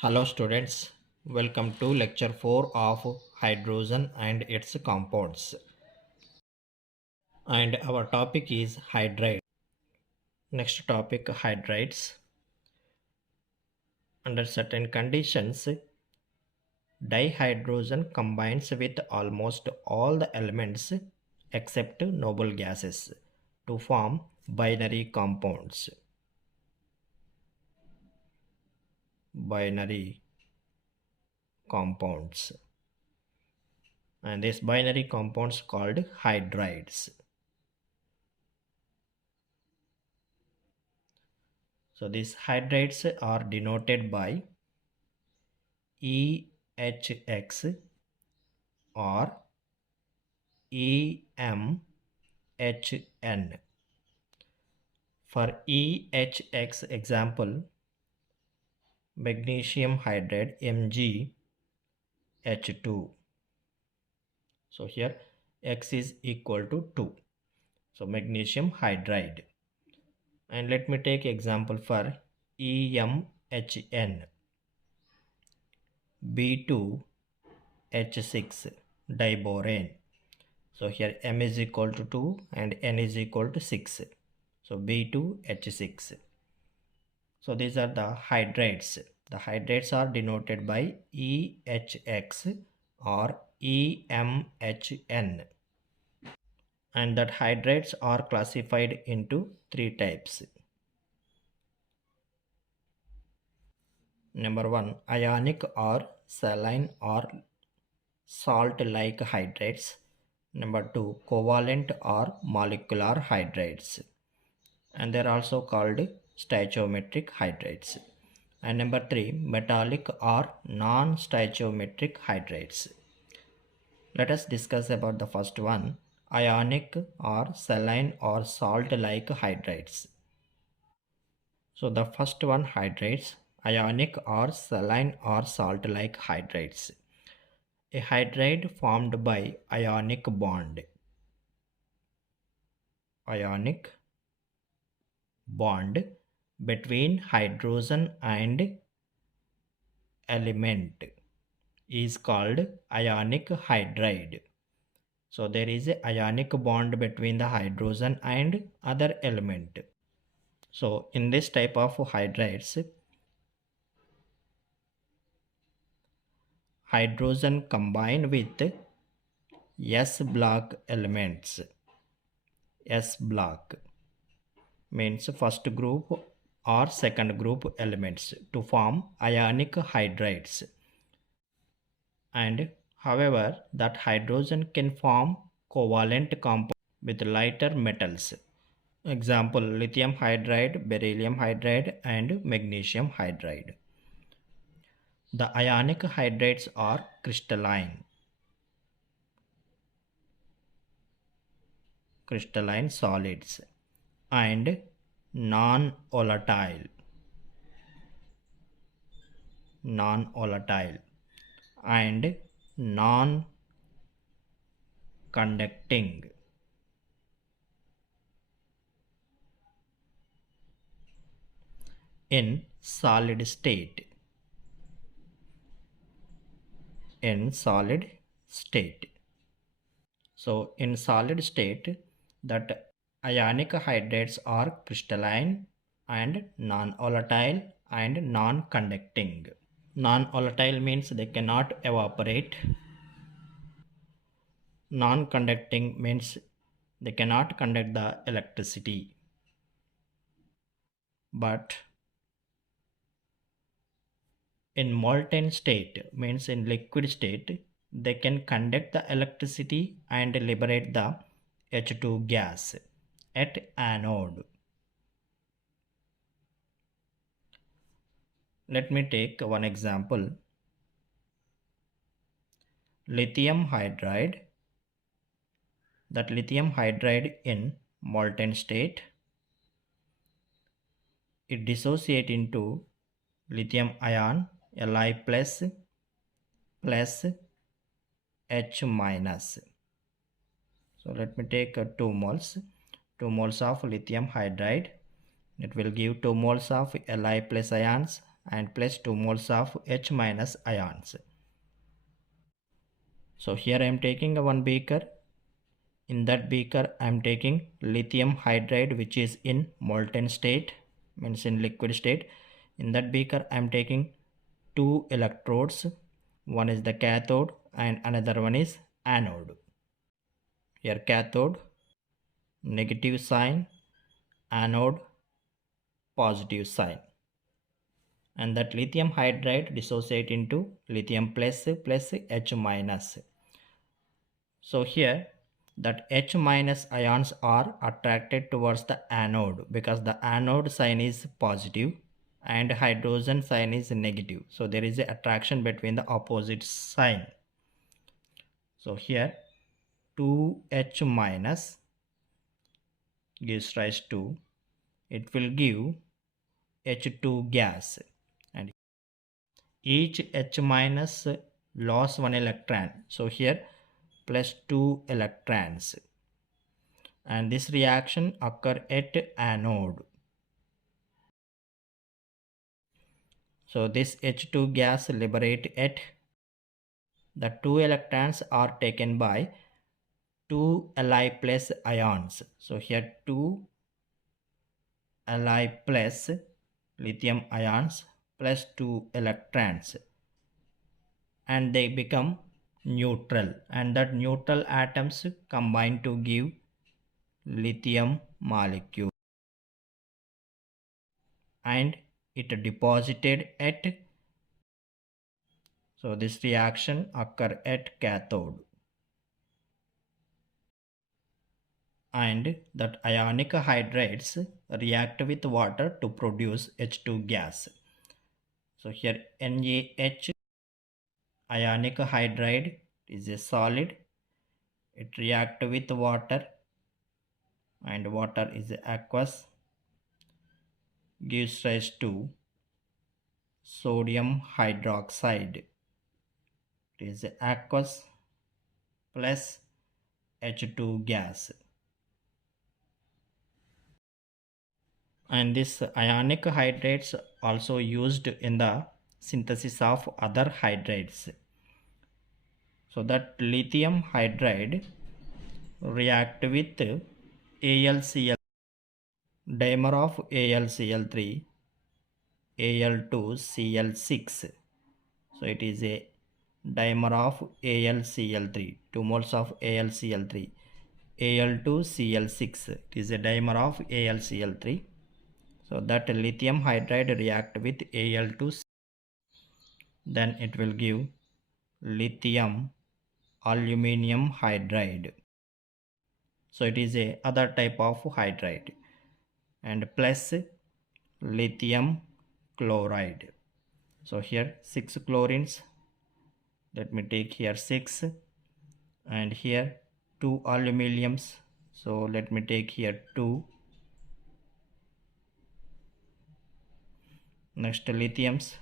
Hello students, welcome to lecture 4 of hydrogen and its compounds. And our topic is hydride. Next topic, hydrides. Under certain conditions, dihydrogen combines with almost all the elements except noble gases to form binary compounds. Binary compounds. And these binary compounds called hydrides. So these hydrides are denoted by EHX or EMHN. For EHX example, magnesium hydride MgH2. So here X is equal to 2. So magnesium hydride. And let me take example for EMHN. B2H6 diborane. So here M is equal to 2 and N is equal to 6. So B2H6. So these are the hydrides. The hydrides are denoted by EHX or EMHN. And that hydrides are classified into 3 types. Number 1, ionic or saline or salt-like hydrides. Number 2, covalent or molecular hydrides. And they are also called stoichiometric hydrides. And number 3, metallic or non-stoichiometric hydrides. Let us discuss about the first one, ionic or saline or salt-like hydrides. So the first one, hydrides, ionic or saline or salt-like hydrides. A hydride formed by ionic bond. Ionic bond between hydrogen and element is called ionic hydride. So there is a ionic bond between the hydrogen and other element. So in this type of hydrides, hydrogen combine with S block elements. S block means first group or second group elements to form ionic hydrides. And however, that hydrogen can form covalent compounds with lighter metals. Example, lithium hydride, beryllium hydride and magnesium hydride. The ionic hydrides are crystalline solids and non-volatile and non-conducting. In solid state. So in solid state, that ionic hydrides are crystalline and non-volatile and non-conducting. Non-volatile means they cannot evaporate. Non-conducting means they cannot conduct the electricity. But in molten state, means in liquid state, they can conduct the electricity and liberate the H2 gas at anode. Let me take one example. Lithium hydride. That lithium hydride in molten state, it dissociate into lithium ion Li plus H minus. So let me take 2 moles of lithium hydride. It will give 2 moles of Li plus ions and plus 2 moles of H minus ions. So here I am taking one beaker. In that beaker I am taking lithium hydride, which is in molten state, means in liquid state. In that beaker I am taking two electrodes. One is the cathode and another one is anode. Here cathode negative sign, anode positive sign, and that lithium hydride dissociate into lithium plus H minus. So here that H minus ions are attracted towards the anode because the anode sign is positive and hydrogen sign is negative. So there is an attraction between the opposite sign. So here 2H minus gives rise to, it will give H2 gas, and each H minus lost one electron. So here plus 2 electrons, and this reaction occur at anode. So this H2 gas liberate at, the 2 electrons are taken by 2 Li plus ions. So here 2 Li plus lithium ions plus 2 electrons, and they become neutral, and that neutral atoms combine to give lithium molecule, and it deposited at, so this reaction occur at cathode, and that ionic hydrides react with water to produce H2 gas. So here NaH ionic hydride is a solid, it react with water, and water is aqueous, gives rise to sodium hydroxide, it is aqueous plus H2 gas. And this ionic hydrides also used in the synthesis of other hydrides. So that lithium hydride react with AlCl, dimer of AlCl3, Al2Cl6. So it is a dimer of AlCl3, 2 moles of AlCl3, Al2Cl6, it is a dimer of AlCl3. So that lithium hydride react with Al2, then it will give lithium aluminum hydride. So it is a other type of hydride, and plus lithium chloride. So here 6 chlorines, let me take here 6, and here 2 aluminums, so let me take here 2. Next lithiums,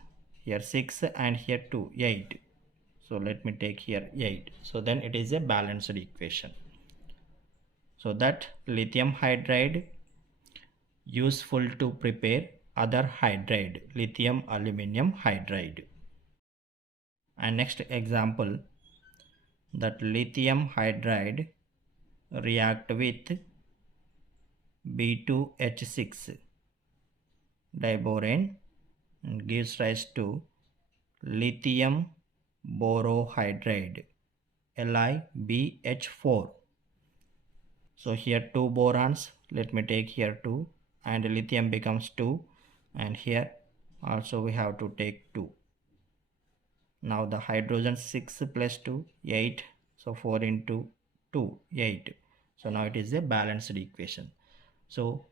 here 6 and here 2, 8. So let me take here 8. So then it is a balanced equation. So that lithium hydride useful to prepare other hydride, lithium aluminum hydride. And next example, that lithium hydride react with B2H6 diborane and gives rise to lithium borohydride, LiBH4. So here 2 borons, let me take here 2, and lithium becomes 2, and here also we have to take 2. Now the hydrogen 6 plus 2, 8, so 4 into 2, 8. So now it is a balanced equation. So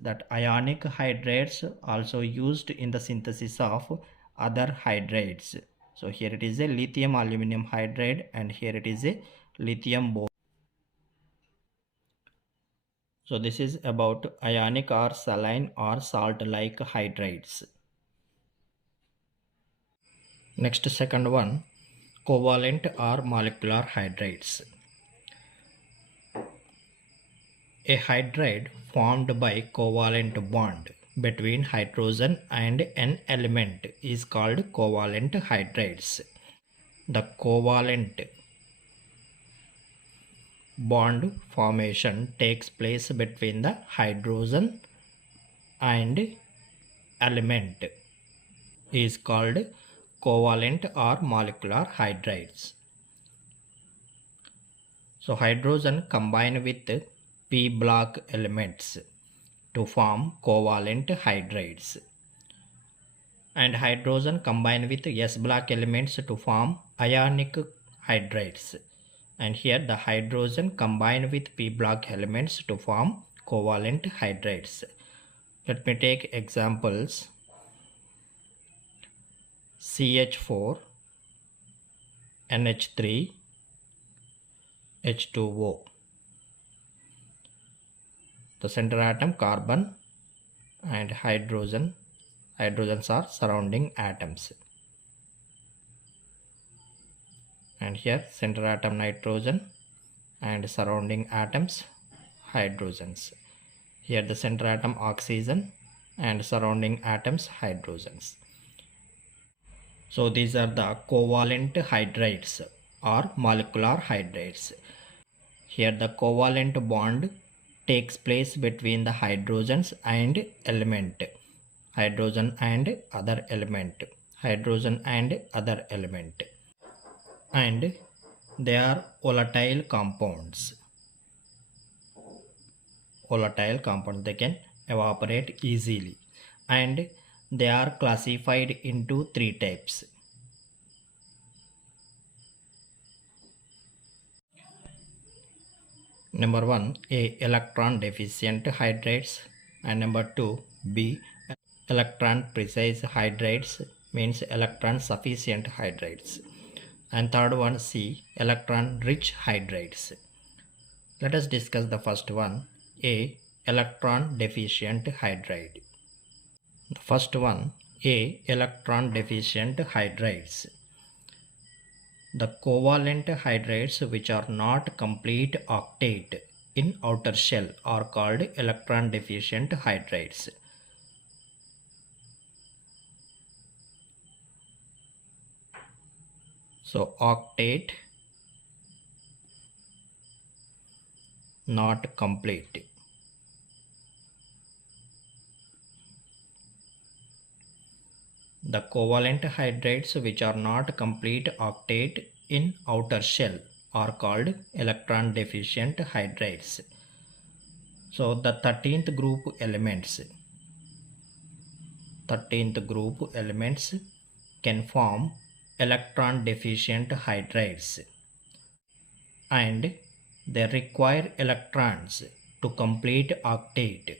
that ionic hydrides also used in the synthesis of other hydrides. So here it is a lithium aluminum hydride, and here it is a lithium boron. So this is about ionic or saline or salt-like hydrides. Next, second one, covalent or molecular hydrides. A hydride formed by covalent bond between hydrogen and an element is called covalent hydrides. The covalent bond formation takes place between the hydrogen and element is called covalent or molecular hydrides. So hydrogen combine with p block elements to form covalent hydrides, and hydrogen combine with s block elements to form ionic hydrides, and here the hydrogen combine with p block elements to form covalent hydrides. Let me take examples. CH4, NH3, H2O. The center atom carbon and hydrogens are surrounding atoms, and here center atom nitrogen and surrounding atoms hydrogens. Here the center atom oxygen and surrounding atoms hydrogens. So these are the covalent hydrides or molecular hydrides. Here the covalent bond takes place between the hydrogens and element, hydrogen and other element, hydrogen and other element, and they are volatile compounds. Volatile compounds, they can evaporate easily, and they are classified into three types. Number 1, A, electron deficient hydrides, and number 2, B, electron precise hydrides, means electron sufficient hydrides, and third one, C, electron rich hydrides. Let us discuss the first one, A, electron deficient hydride. The first one, A, electron deficient hydrides. The covalent hydrides which are not complete octet in outer shell are called electron deficient hydrides. So octet not complete. The covalent hydrides which are not complete octet in outer shell are called electron deficient hydrides. So the 13th group elements can form electron deficient hydrides, and they require electrons to complete octet,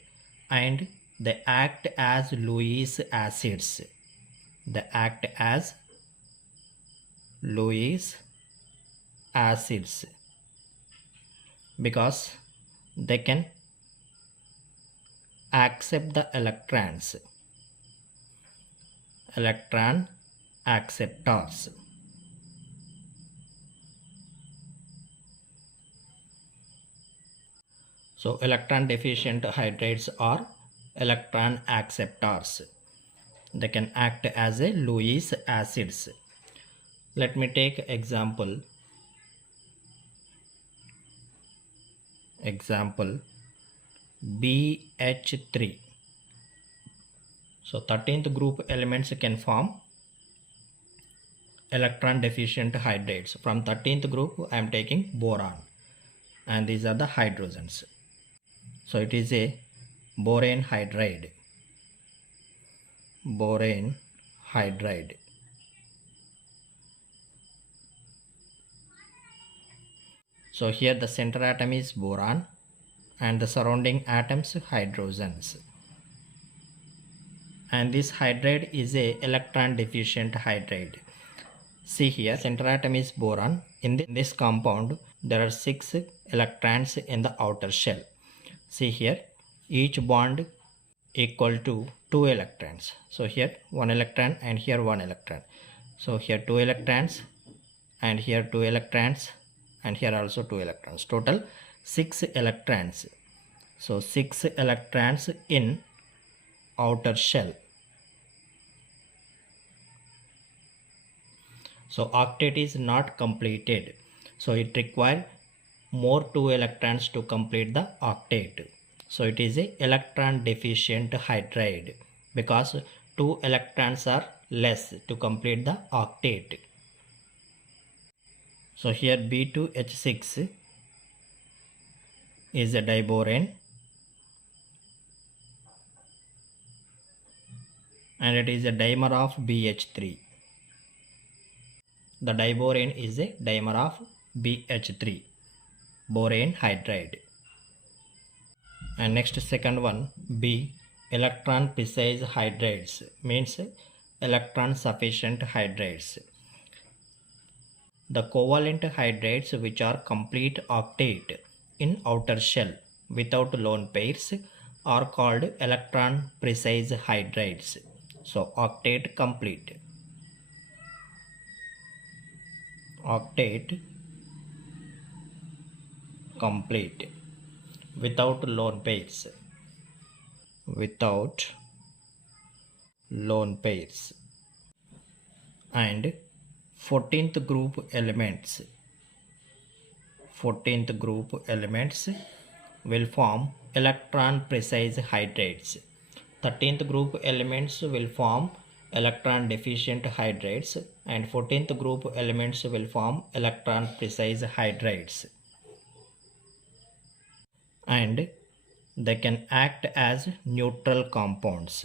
and they act as Lewis acids. They act as Lewis acids because they can accept the electrons, electron acceptors. So electron deficient hydrides are electron acceptors. They can act as a Lewis acids. Let me take example. BH3. So 13th group elements can form electron deficient hydrides. From 13th group I am taking boron, and these are the hydrogens. So it is a borane hydride. Borane hydride. So here the center atom is boron and the surrounding atoms hydrogens, and this hydride is a electron deficient hydride. See here, center atom is boron. In this compound there are 6 electrons in the outer shell. See here, each bond equal to 2 electrons. So here 1 electron and here 1 electron. So here 2 electrons and here 2 electrons and here also 2 electrons. Total 6 electrons. So 6 electrons in outer shell. So octet is not completed. So it requires more 2 electrons to complete the octet. So it is a electron deficient hydride because 2 electrons are less to complete the octet. So here B2H6 is a diborane and it is a dimer of BH3. The diborane is a dimer of BH3, borane hydride. And next second one, B, electron precise hydrides, means electron sufficient hydrides. The covalent hydrides which are complete octet in outer shell without lone pairs are called electron precise hydrides. So octet complete. Octet complete without lone pairs. Without lone pairs. And 14th group elements. 14th group elements will form electron precise hydrides. 13th group elements will form electron deficient hydrides and 14th group elements will form electron precise hydrides. And they can act as neutral compounds.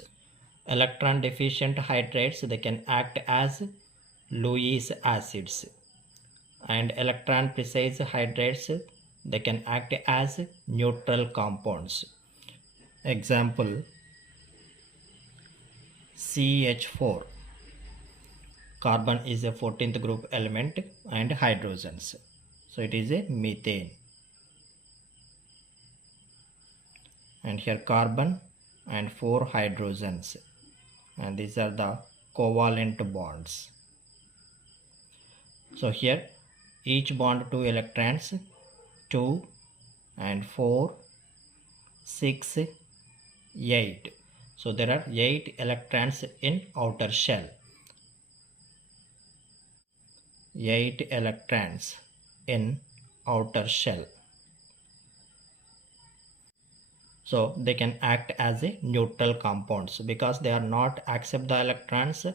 Electron deficient hydrides, they can act as Lewis acids, and electron precise hydrides, they can act as neutral compounds. Example, CH4, carbon is a 14th group element and hydrogens, so it is a methane. And here carbon and 4 hydrogens, and these are the covalent bonds. So here each bond 2 electrons, 2 and 4, 6, 8. So there are 8 electrons in outer shell. 8 electrons in outer shell. So they can act as a neutral compounds because they are not accept the electrons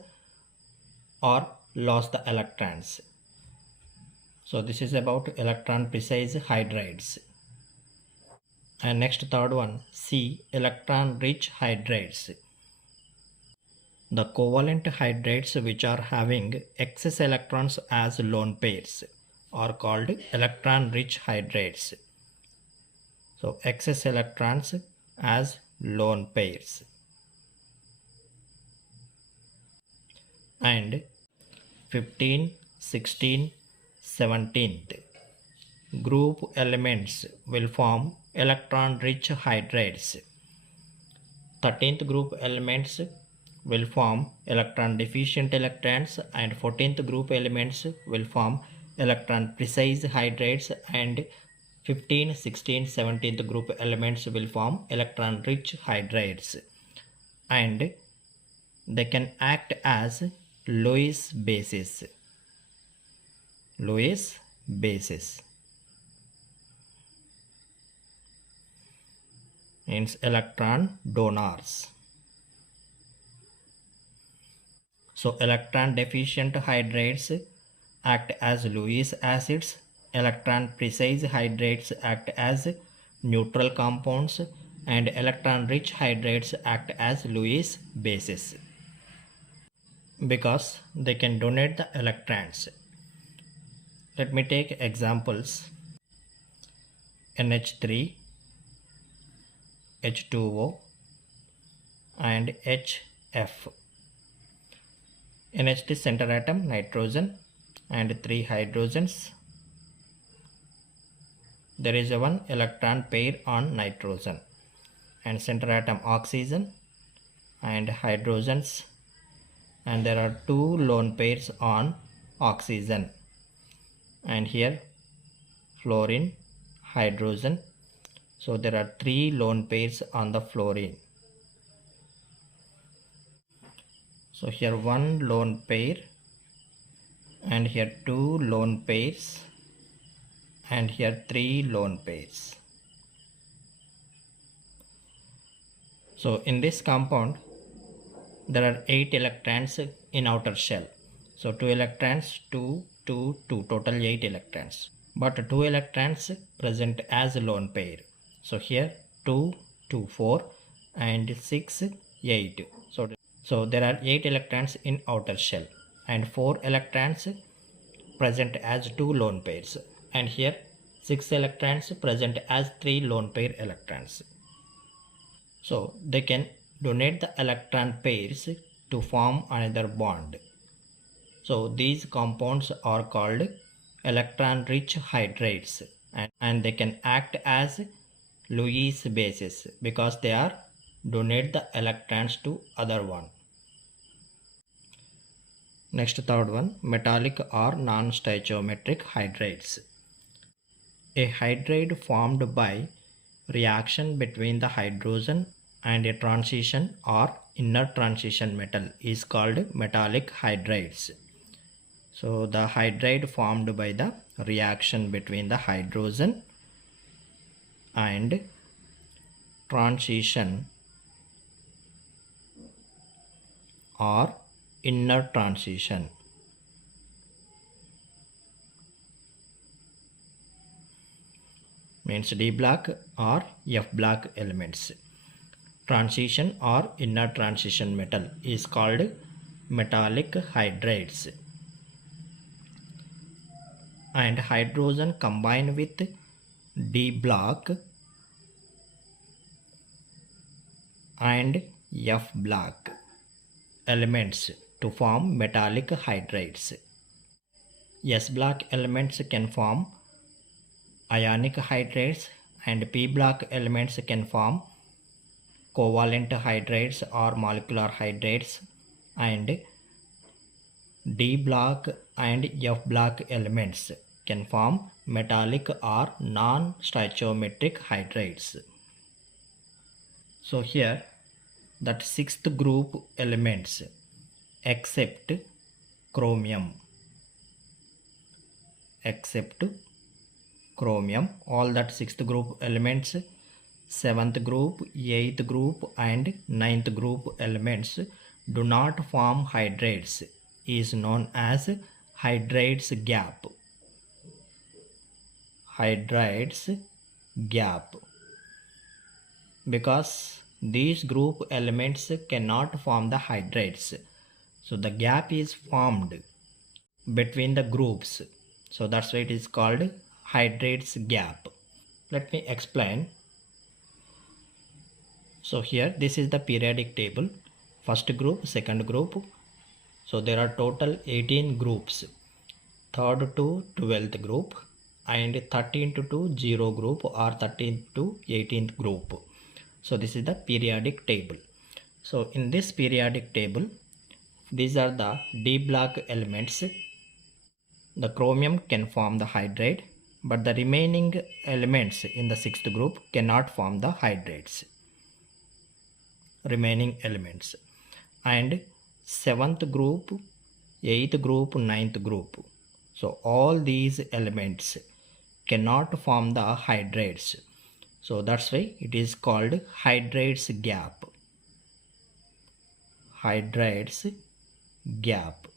or lost the electrons. So this is about electron precise hydrides. And next third one, C, electron rich hydrides. The covalent hydrides which are having excess electrons as lone pairs are called electron rich hydrides. So excess electrons as lone pairs. And 15, 16, 17th group elements will form electron rich hydrides. 13th group elements will form electron deficient electrons and 14th group elements will form electron precise hydrides and 15, 16, 17th group elements will form electron rich hydrides and they can act as Lewis bases. Lewis bases means electron donors. So electron deficient hydrides act as Lewis acids, electron precise hydrides act as neutral compounds, and electron rich hydrides act as Lewis bases because they can donate the electrons. Let me take examples. NH3, H2O and HF. NH3 center atom nitrogen and 3 hydrogens. There is a 1 electron pair on nitrogen and center atom oxygen and hydrogens, and there are 2 lone pairs on oxygen, and here fluorine, hydrogen, so there are 3 lone pairs on the fluorine. So here one lone pair, and here two lone pairs, and here three lone pairs. So in this compound there are 8 electrons in outer shell. So 2 electrons, 2, 2, 2, total 8 electrons. But 2 electrons present as a lone pair. So here 2, 2, 4 and 6, 8. So there are 8 electrons in outer shell and 4 electrons present as 2 lone pairs. And here 6 electrons present as 3 lone pair electrons. So they can donate the electron pairs to form another bond. So these compounds are called electron-rich hydrides, and they can act as Lewis bases because they are donate the electrons to other one. Next, third one, metallic or non-stoichiometric hydrides. A hydride formed by reaction between the hydrogen and a transition or inner transition metal is called metallic hydrides. So the hydride formed by the reaction between the hydrogen and transition or inner transition. Means D block or F block elements. Transition or inner transition metal is called metallic hydrides. And hydrogen combined with D block and F block elements to form metallic hydrides. S block elements can form ionic hydrides and P block elements can form covalent hydrides or molecular hydrides, and D block and F block elements can form metallic or non-stoichiometric hydrides. So here that sixth group elements except chromium, all that sixth group elements, seventh group, eighth group and ninth group elements do not form hydrides is known as hydrides gap. Hydrides gap, because these group elements cannot form the hydrides. So the gap is formed between the groups. So that's why it is called hydrides gap. Let me explain. So here this is the periodic table. First group, second group. So there are total 18 groups. Third to 12th group and 13th to 0 group or 13th to 18th group. So this is the periodic table. So in this periodic table, these are the D block elements. The chromium can form the hydride, but the remaining elements in the sixth group cannot form the hydrides. Remaining elements. And seventh group, eighth group, ninth group. So all these elements cannot form the hydrides. So that's why it is called hydrides gap. Hydrides gap.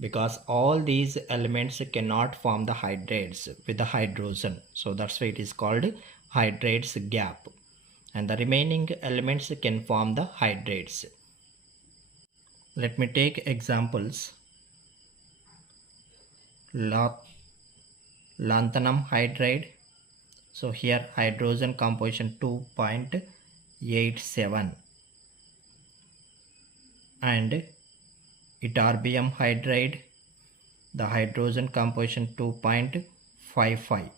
Because all these elements cannot form the hydrides with the hydrogen. So that's why it is called hydrides gap. And the remaining elements can form the hydrides. Let me take examples. Lanthanum hydride. So here hydrogen composition 2.87 and ytterbium hydride, the hydrogen composition 2.55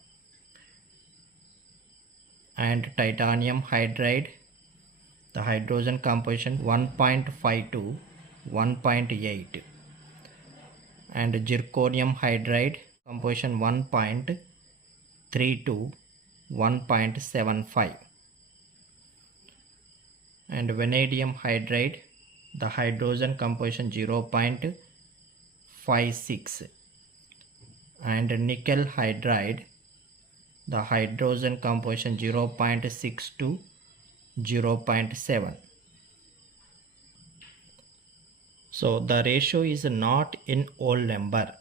and titanium hydride, the hydrogen composition 1.52, 1.8 and zirconium hydride composition 1.32, 1.75 and vanadium hydride the hydrogen composition 0.56, and nickel hydride, the hydrogen composition 0.6 to 0.7. So the ratio is not in whole number,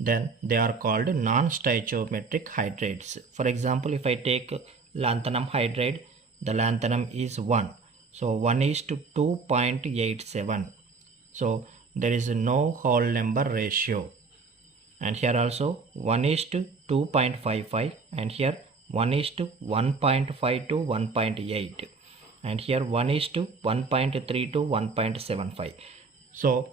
then they are called non-stoichiometric hydrides. For example, if I take lanthanum hydride, the lanthanum is 1. So 1 is to 2.87. So there is no whole number ratio. And here also 1 is to 2.55, and here 1 is to 1.5 to 1.8, and here 1 is to 1.3 to 1.75. So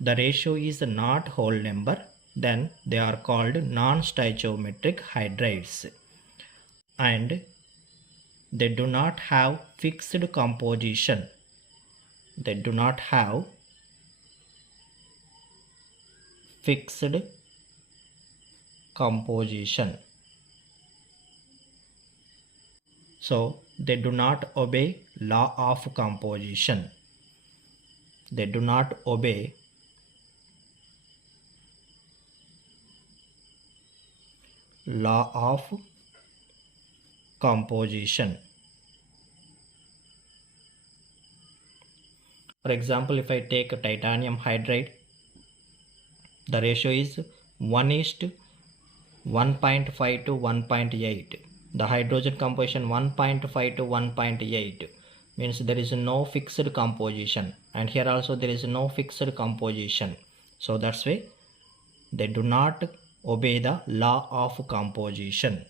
the ratio is not whole number, then they are called non-stoichiometric hydrides, and they do not have fixed composition. They do not have fixed composition. So they do not obey law of composition. They do not obey law of composition. For example, if I take titanium hydride, the ratio is 1 is to 1.5 to 1.8. The hydrogen composition 1.5 to 1.8 means there is no fixed composition, and here also there is no fixed composition. So that's why they do not obey the law of composition.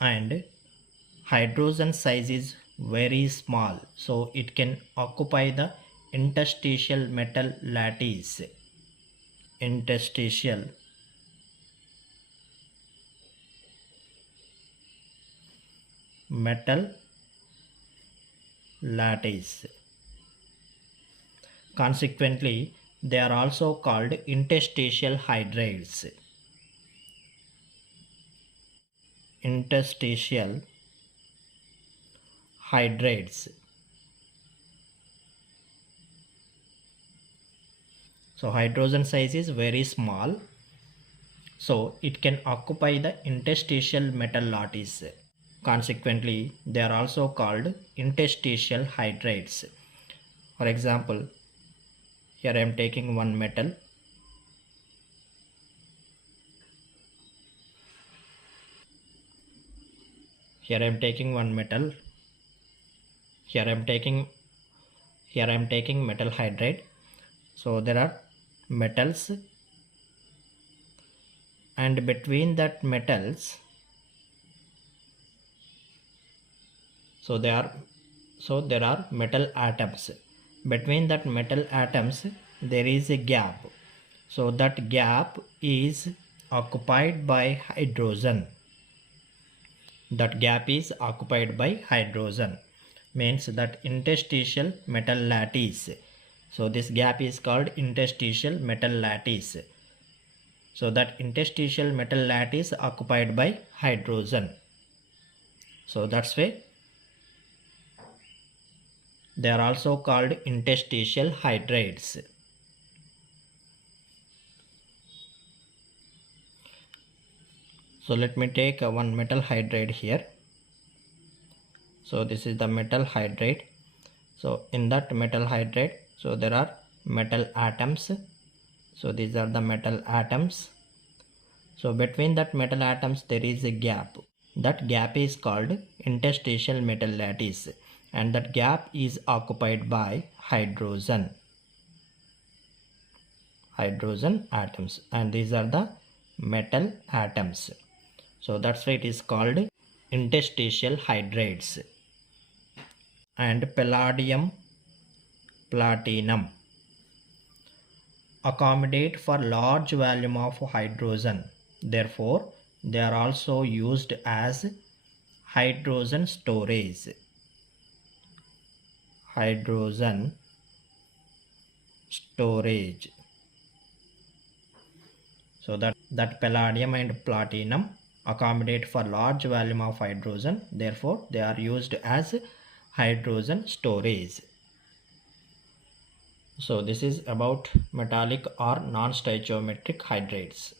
And hydrogen size is very small, so it can occupy the interstitial metal lattice. Interstitial metal lattice. Consequently, they are also called interstitial hydrides. Interstitial hydrides. So hydrogen size is very small, so it can occupy the interstitial metal lattice. Consequently, they are also called interstitial hydrides. For example, here I am taking one metal. Here I am taking one metal. Here I am taking metal hydride. So there are metals, and between that metals, so there are metal atoms. Between that metal atoms there is a gap. So that gap is occupied by hydrogen. That gap is occupied by hydrogen, means that interstitial metal lattice. So this gap is called interstitial metal lattice. So that interstitial metal lattice occupied by hydrogen. So that's why they are also called interstitial hydrides. So let me take one metal hydride here. So this is the metal hydride. So in that metal hydride, so there are metal atoms. So these are the metal atoms. So between that metal atoms there is a gap. That gap is called interstitial metal lattice, and that gap is occupied by hydrogen atoms, and these are the metal atoms. So that's why it is called interstitial hydrides. And palladium, platinum accommodate for large volume of hydrogen. Therefore, they are also used as hydrogen storage. Hydrogen storage. So that palladium and platinum accommodate for large volume of hydrogen. Therefore, they are used as hydrogen storage. So this is about metallic or non-stoichiometric hydrides.